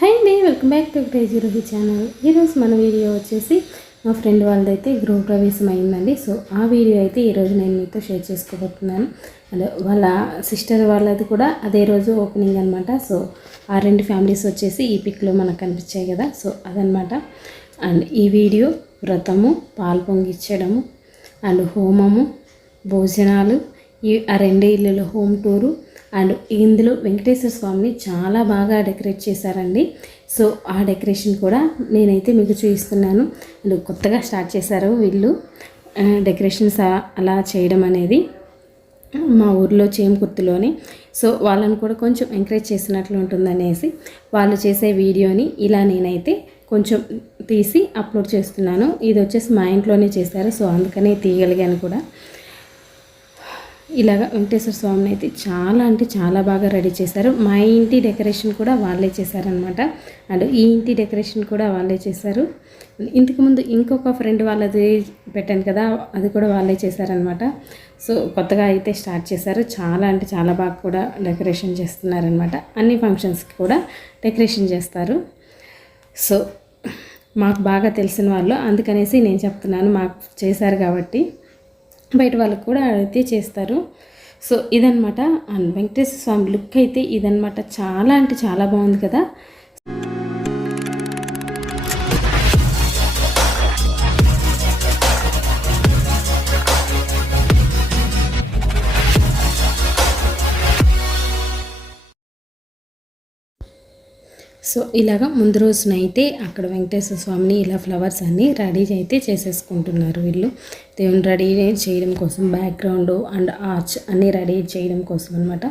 Hi అండి, welcome back to crazy ruby channel. ఈరోజు మన వీడియో వచ్చేసి మా ఫ్రెండ్ వాళ్ళదైతే గృహప్రవేశం అయిందండి. సో ఆ వీడియో అయితే ఈరోజు నేను మీతో షేర్ చేసుకోబోతున్నాను. అదే వాళ్ళ సిస్టర్ వాళ్ళది కూడా అదే రోజు ఓపెనింగ్ అనమాట. సో ఆ రెండు ఫ్యామిలీస్ వచ్చేసి ఈ పిక్లో మనకు కనిపించాయి కదా. సో అదనమాట. అండ్ ఈ వీడియో వ్రతము, పాలు పొంగిచ్చడము అండ్ హోమము, భోజనాలు, ఆ రెండే ఇల్లుల హోమ్ టూరు అండ్ ఇందులో వెంకటేశ్వర స్వామిని చాలా బాగా డెకరేట్ చేశారండి. సో ఆ డెకరేషన్ కూడా నేనైతే మీకు చూపిస్తున్నాను. వీళ్ళు కొత్తగా స్టార్ట్ చేశారు వీళ్ళు డెకరేషన్స్ అలా చేయడం అనేది మా ఊర్లో చేమకుర్తిలోని. సో వాళ్ళని కూడా కొంచెం ఎంకరేజ్ చేసినట్లు ఉంటుందనేసి వాళ్ళు చేసే వీడియోని ఇలా నేనైతే కొంచెం తీసి అప్లోడ్ చేస్తున్నాను. ఇది వచ్చేసి మా ఇంట్లోనే చేశారు. సో అందుకనే తీయగలిగాను కూడా. ఇలాగ వెంకటేశ్వర స్వామిని అయితే చాలా అంటే చాలా బాగా రెడీ చేశారు. మా ఇంటి డెకరేషన్ కూడా వాళ్ళే చేశారనమాట. అండ్ ఈ ఇంటి డెకరేషన్ కూడా వాళ్ళే చేశారు. ఇంతకుముందు ఇంకొక ఫ్రెండ్ వాళ్ళది పెట్టాను కదా, అది కూడా వాళ్ళే చేశారనమాట. సో కొత్తగా అయితే స్టార్ట్ చేశారు. చాలా అంటే చాలా బాగా కూడా డెకరేషన్ చేస్తున్నారనమాట. అన్ని ఫంక్షన్స్కి కూడా డెకరేషన్ చేస్తారు. సో మాకు బాగా తెలిసిన వాళ్ళు, అందుకనేసి నేను చెప్తున్నాను, మాకు చేశారు కాబట్టి బయట వాళ్ళకు కూడా అయితే చేస్తారు. సో ఇదనమాట. అండ్ వెంకటేశ్వర స్వామి లుక్ అయితే ఇదనమాట. చాలా అంటే చాలా బాగుంది కదా. సో ఇలాగ ముందు రోజునైతే అక్కడ వెంకటేశ్వర స్వామిని ఇలా ఫ్లవర్స్ అన్నీ రెడీ అయితే చేసేసుకుంటున్నారు వీళ్ళు. దేవుని రెడీ చేయడం కోసం బ్యాక్గ్రౌండ్ అండ్ ఆర్చ్ అన్నీ రెడీ చేయడం కోసం అనమాట.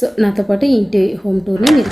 సో నాతో పాటు ఇంటి హోమ్ టూర్ని మీరు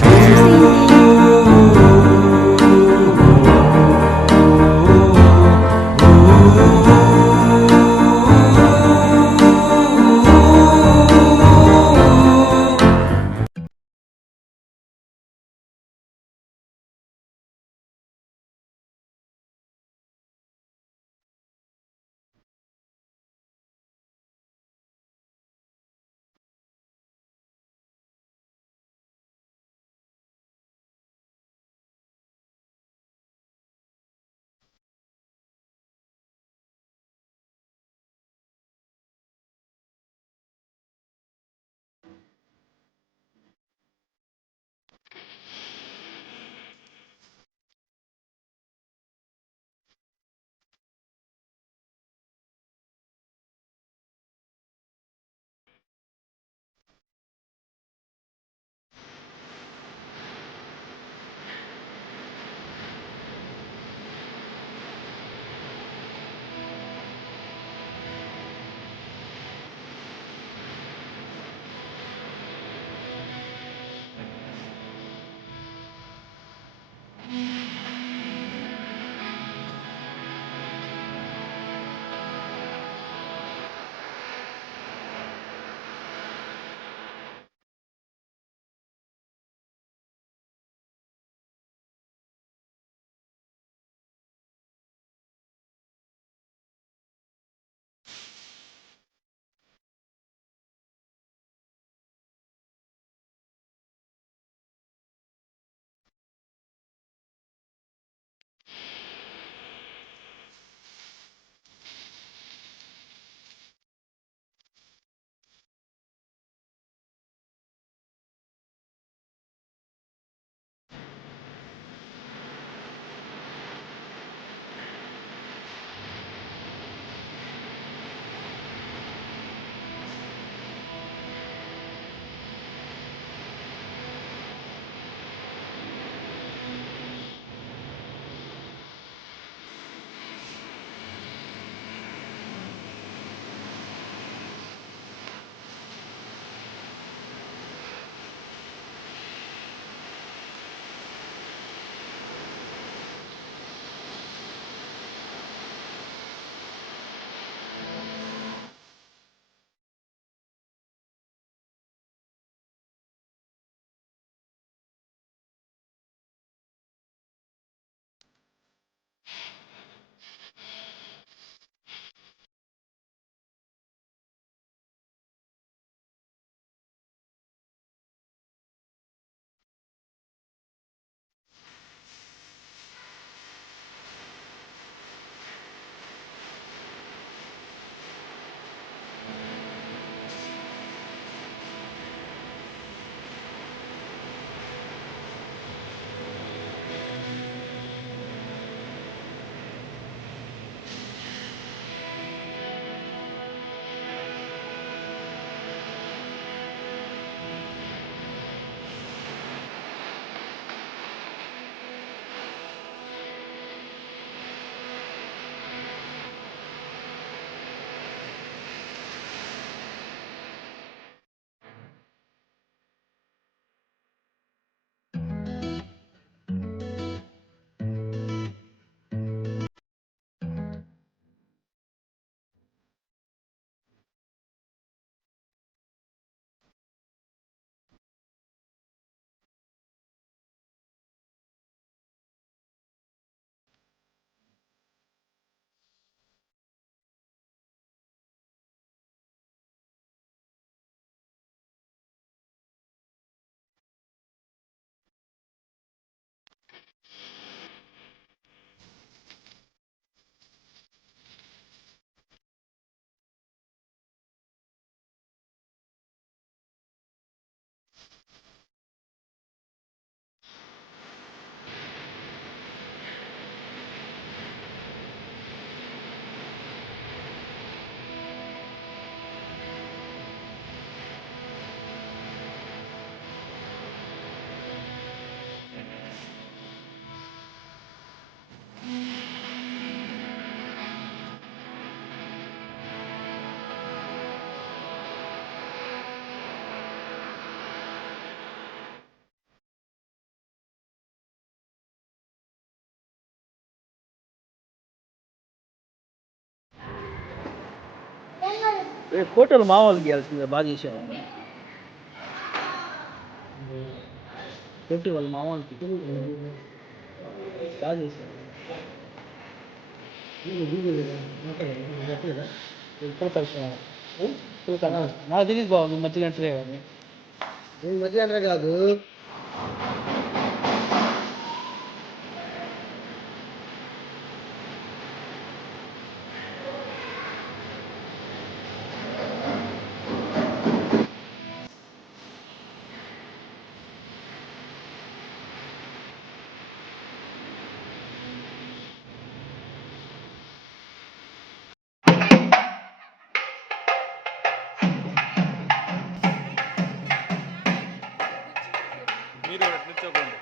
ఫోటోలు మా వాళ్ళకి ఇవ్వాల్సిందే, బాగా చేసావు. ఫోటో వాళ్ళు మా వాళ్ళకి బాగా చేసావు. నాకు తెలియదు బాబు, నువ్వు మధ్య గంటలే కానీ. నేను మధ్య అంటే కాదు. మీరు నిల్చోకండి.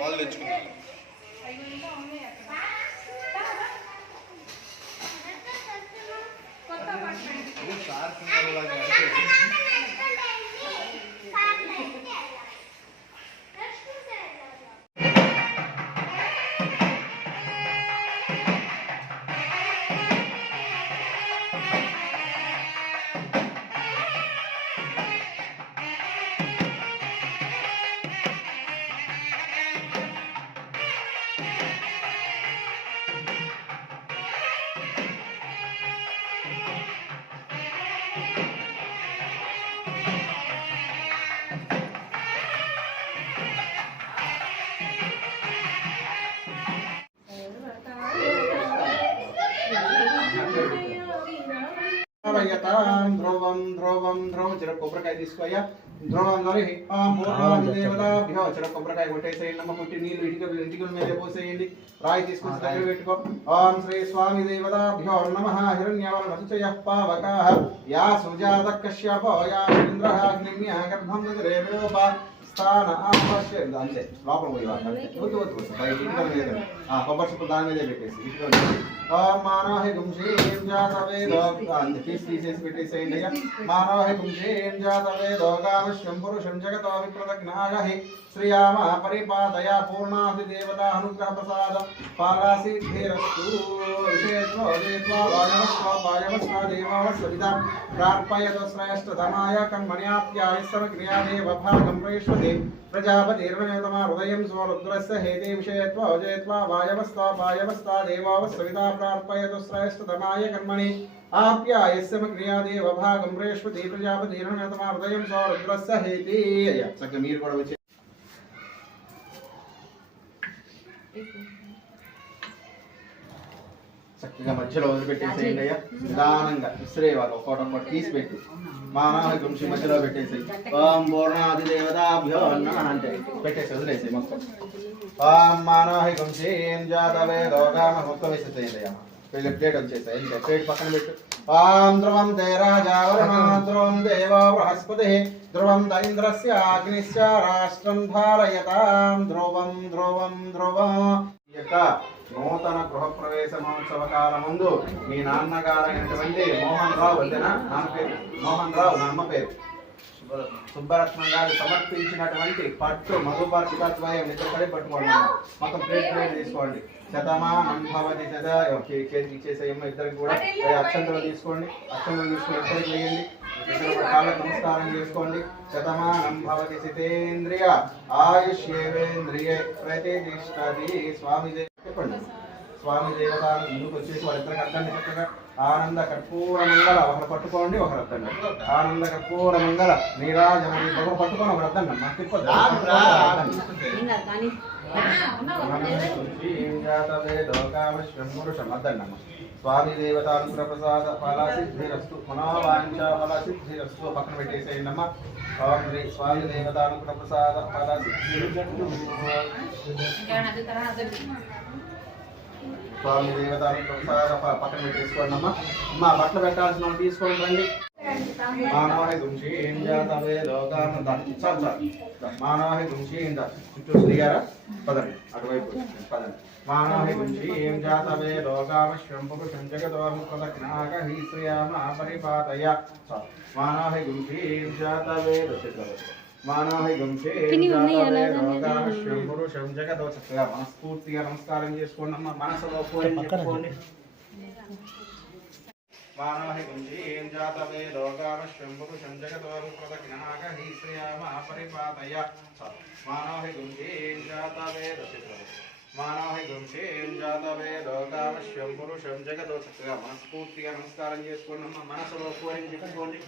వాళ్ళు తెచ్చుకున్నారు. ధ్రువం ధ్రువం ధ్రువం చిర కొబ్బరికాయ తీసుకోయ్యా. ధ్రువం దేవతాభ్యో చిర కొబ్బరికాయ కొట్టేసేయండి. నమ్మ కొట్టి నీళ్ళు ఇటుకల మీద పోసేయండి. రాయి తీసుకుని దగ్గర పెట్టుకో. ఓం శ్రీ స్వామి దేవతాభ్యో నమః. హిరణ్యవర్ణ శుచయ పావకాః యా సుజాత కశ్యపో యా ఇంద్రః అగ్నిమ్య గర్భం దద్రేవోప స్థాన ఆపశ్య. అంతే లోపల పోయి వద్దు వద్దు వద్దు బయట ఇటుకల మీద కొబ్బరి చుట్టూ దాని మీదే పెట్టేసి ఇటుకల మానోహి గుంషేం జాతవేదో తీసేసి పెట్టేసేయండి. మానోహి గుంషేం జాతవేదో గామశ్యం పురుషం జగతో విప్రదజ్ఞాయహి శ్రీయామ పరిపాదయ పూర్ణాది దేవతా అనుగ్రహ ప్రసాద పాలాసిద్ధేరస్తు. విశేషో దేవా వాయమస్వ దేవస్విత ప్రార్పయత శ్రేష్ఠతమాయ కన్మణ్యాప్యాయ సమక్రియాదేవ భాగం ప్రేష్యతే. ప్రజాపతిర్వనితమ హృదయం స్వరుద్రస్య హేతే విషయత్వ అజయత్వ వాయవస్తా దేవావస్వితా ప్రార్పయతు శ్రేష్ఠతమాయ కర్మణి ఆప్యాయస్య క్రియాదేవ భాగం ప్రేష్యతే. ప్రజాపతిర్వనితమ హృదయం స్వరుద్రస్య హేతే. చక్కగా మీరు కూడా వచ్చి చక్కగా మధ్యలో వదిలిపెట్టేసేయండి అయ్యా. నిదానంగా ఇస్రేవాళ్ళు ఒక్కొక్కటి తీసి పెట్టి మానవ గుంషి మధ్యలో పెట్టేసి ఓం పూర్ణాది దేవతాభ్యో నమః అంటే పెట్టేసి వదిలేసి మొత్తం. ఓం మానవ గుంషి ఏం జాతవే దోగామ మొత్తం వేసేసేయండి అయ్యా. ప్లేట్ వచ్చేసాయి. ప్లేట్ పక్కన పెట్టు. ఓం ధ్రువం తే రాజా ధ్రువం దేవో బృహస్పతి ధ్రువం దైంద్రస్య అగ్నిశ్చ రాష్ట్రం ధారయతాం. ధ్రువం ధ్రువం ధ్రువం. ఈ యొక్క నూతన గృహప్రవేశ మహోత్సవ కాలమందు మీ నాన్నగారైనటువంటి మోహన్ రావు అంతేనా? నాన్న పేరు మోహన్ రావు, నా అమ్మ పేరు సుబ్బరత్నం గారు సమర్పించినటువంటి పట్టు మధుపర్చిత ద్వయం ఇద్దరు పట్టుకోండి మొత్తం ప్లేట్ తీసుకోండి శతమానం భవతి శత చేతికి ఇచ్చేసేయమ్మ ఇద్దరికి కూడా అక్షంతలు తీసుకోండి అక్షంతలు తీసుకొని ఇద్దరికి వేయండి కాళ్ళకు నమస్కారం చేసుకోండి శతమానం భవతి శతేంద్రియ ఆయుష్యేంద్రియ ప్రతిష్టతి స్వామి చెప్పండి స్వామి దేవతలు ముందుకు వచ్చేసి వాళ్ళిద్దరికి అర్థండి చక్కగా ఆనంద కర్పూర మంగళ ఒకరు పట్టుకోండి ఒకరు అర్థండి ఆనంద కర్పూర మంగళ నీరాజన ఒకరు పట్టుకొని ఒకరు అర్థండి మాకు తిప్పదు అర్థండి స్వామి దేవతానుగ్రహ ప్రసాద ఫల సిద్ధిరస్తు మనోవాంఛ ఫల సిద్ధిరస్తు పక్కన పెట్టేసేయండి అమ్మ స్వామి దేవతానుగ్రహ ప్రసాద ఫల సిద్ధిరస్తు స్వామి దేవతానుగ్రహ ప్రసాద పక్కన పెట్టేసుకోండి అమ్మ అమ్మ బట్టలు పెట్టాల్సిన వాళ్ళు తీసుకోండి రండి మానవాహి గుంచి ఏం జాతవే లోకాన మానవాహి గుంచి ఏం చుట్టూ శ్రీగారా పదండి అటువైపు పదండి మానవాహి గుంచి ఏం జాతవే లోకామ శ్వంపుకు సంజగదోముఖలగ్నాగ హీ శ్రీయామ పరిపాతయ మానవాహి గుంచి ఏం జాతవే మానవాహి గుంచి ఏం జాతవే లోకామ శ్వంపురు సంజగదో చక్కగా మనస్ఫూర్తిగా నమస్కారం చేసుకోండి అమ్మ మనసులో చెప్పుకోండి మానవాహి గుంచి ఏం జాతవే లోకామ శంభుకు సంజగదోరుపదజ్ఞాగ హీ శ్రీయామ పరిపాతయ మానవాహి గుంచి ఏం జాతవే మానవాహి గుంచి ఏం జాతవే లోకామ శంభురు సంజగదో చక్కగా మనస్ఫూర్తిగా నమస్కారం చేసుకోండి అమ్మ మనసులో కోరిక చెప్పుకోండి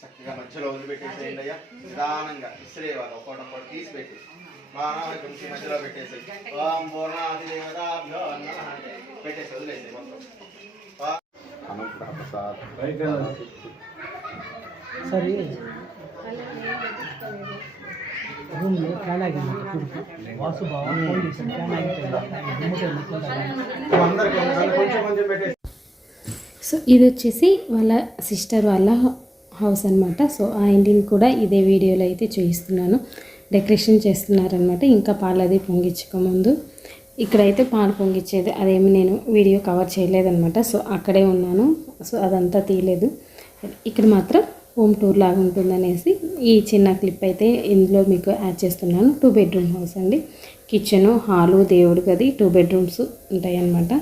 చక్కగా మధ్యలో వదిలిపెట్టేసేయండి అయ్యా నిదానంగా ఇస్త్రేవారు ఒకటి తీసి పెట్టి మానవాహి గుంచి మధ్యలో పెట్టేసి ఓం పూర్ణాది దేవతాభ్యో నమః అంటే పెట్టేసి వదిలేసి మొత్తం అనుగ్రహ ప్రసాద్ సరే రూమ్లో ఫ్యాన్ ఆగింది వాసు బావ ఫోన్ చేశాను ఫ్యాన్ అందరికీ కొంచెం కొంచెం పెట్టేసి సో ఇది వచ్చేసి వాళ్ళ సిస్టర్ వాళ్ళ హౌస్ అనమాట. సో ఆ ఇంటిని కూడా ఇదే వీడియోలో అయితే చూపిస్తున్నాను. డెకరేషన్ చేస్తున్నారనమాట. ఇంకా పాలు అది పొంగించకముందు ఇక్కడైతే పాలు పొంగించేది అదేమి నేను వీడియో కవర్ చేయలేదన్నమాట. సో అక్కడే ఉన్నాను. సో అదంతా తీయలేదు. ఇక్కడ మాత్రం హోమ్ టూర్ లాగా ఉంటుందనేసి ఈ చిన్న క్లిప్ అయితే ఇందులో మీకు యాడ్ చేస్తున్నాను. 2 బెడ్రూమ్ హౌస్ అండి. కిచెను, హాలు, దేవుడి గది, 2 బెడ్రూమ్స్ ఉంటాయి అన్నమాట.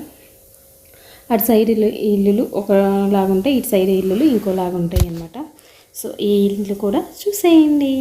అటు సైడ్ ఇల్లులు ఒకలాగా ఉంటాయి, ఇటు సైడ్ ఇల్లులు ఇంకోలాగా ఉంటాయి అన్నమాట. సో ఈ ఇల్లు కూడా చూసేయండి.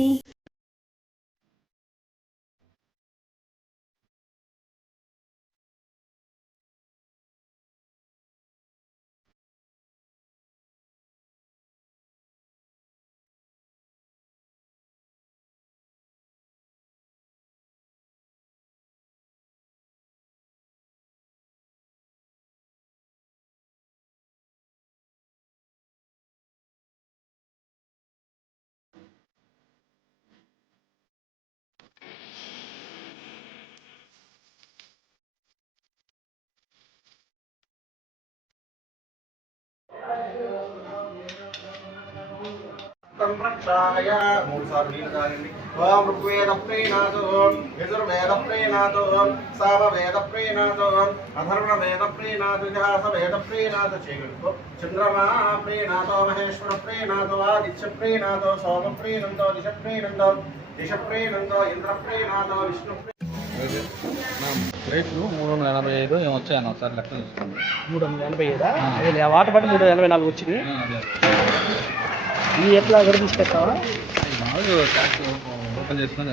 సంప్రక్షాయ 3 సార్లు నీళ్ళు తాగండి. ఓం ఋగ్వేద ప్రేణాతో, యజుర్వేద ప్రేణాతో, సామవేద ప్రేణాతో, అథర్వణ వేద ప్రేణాతో, ఇతిహాస వేద ప్రేణాతో చేయగలుగుతూ చంద్రమా ప్రేణాతో, మహేశ్వర ప్రేణాతో, ఆదిత్య ప్రేణాతో, సోమ ప్రేణంతో, దిశ ప్రేణంతో, ఇంద్ర ప్రేణాతో, విష్ణు రేట్లు 385 ఏమో వచ్చాయన్న ఒకసారి లెక్క చూసుకోండి. 385 వాటర్ పట్టి 384 వచ్చింది. ఈ ఎట్లా గురించి పెట్టావా మామూలు ట్యాక్స్ ఓపెన్ చేసుకుని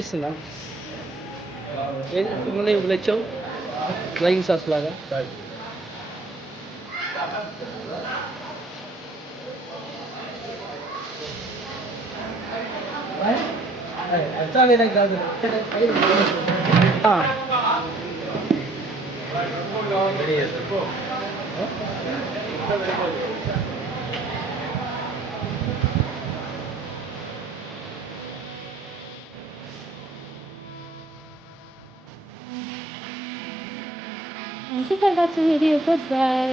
ఇస్తుందా మళ్ళీ ఇప్పుడు వచ్చావు ఫ్లయింగ్ సాస్ లాగా కాదు thank you for watching video. Good bye.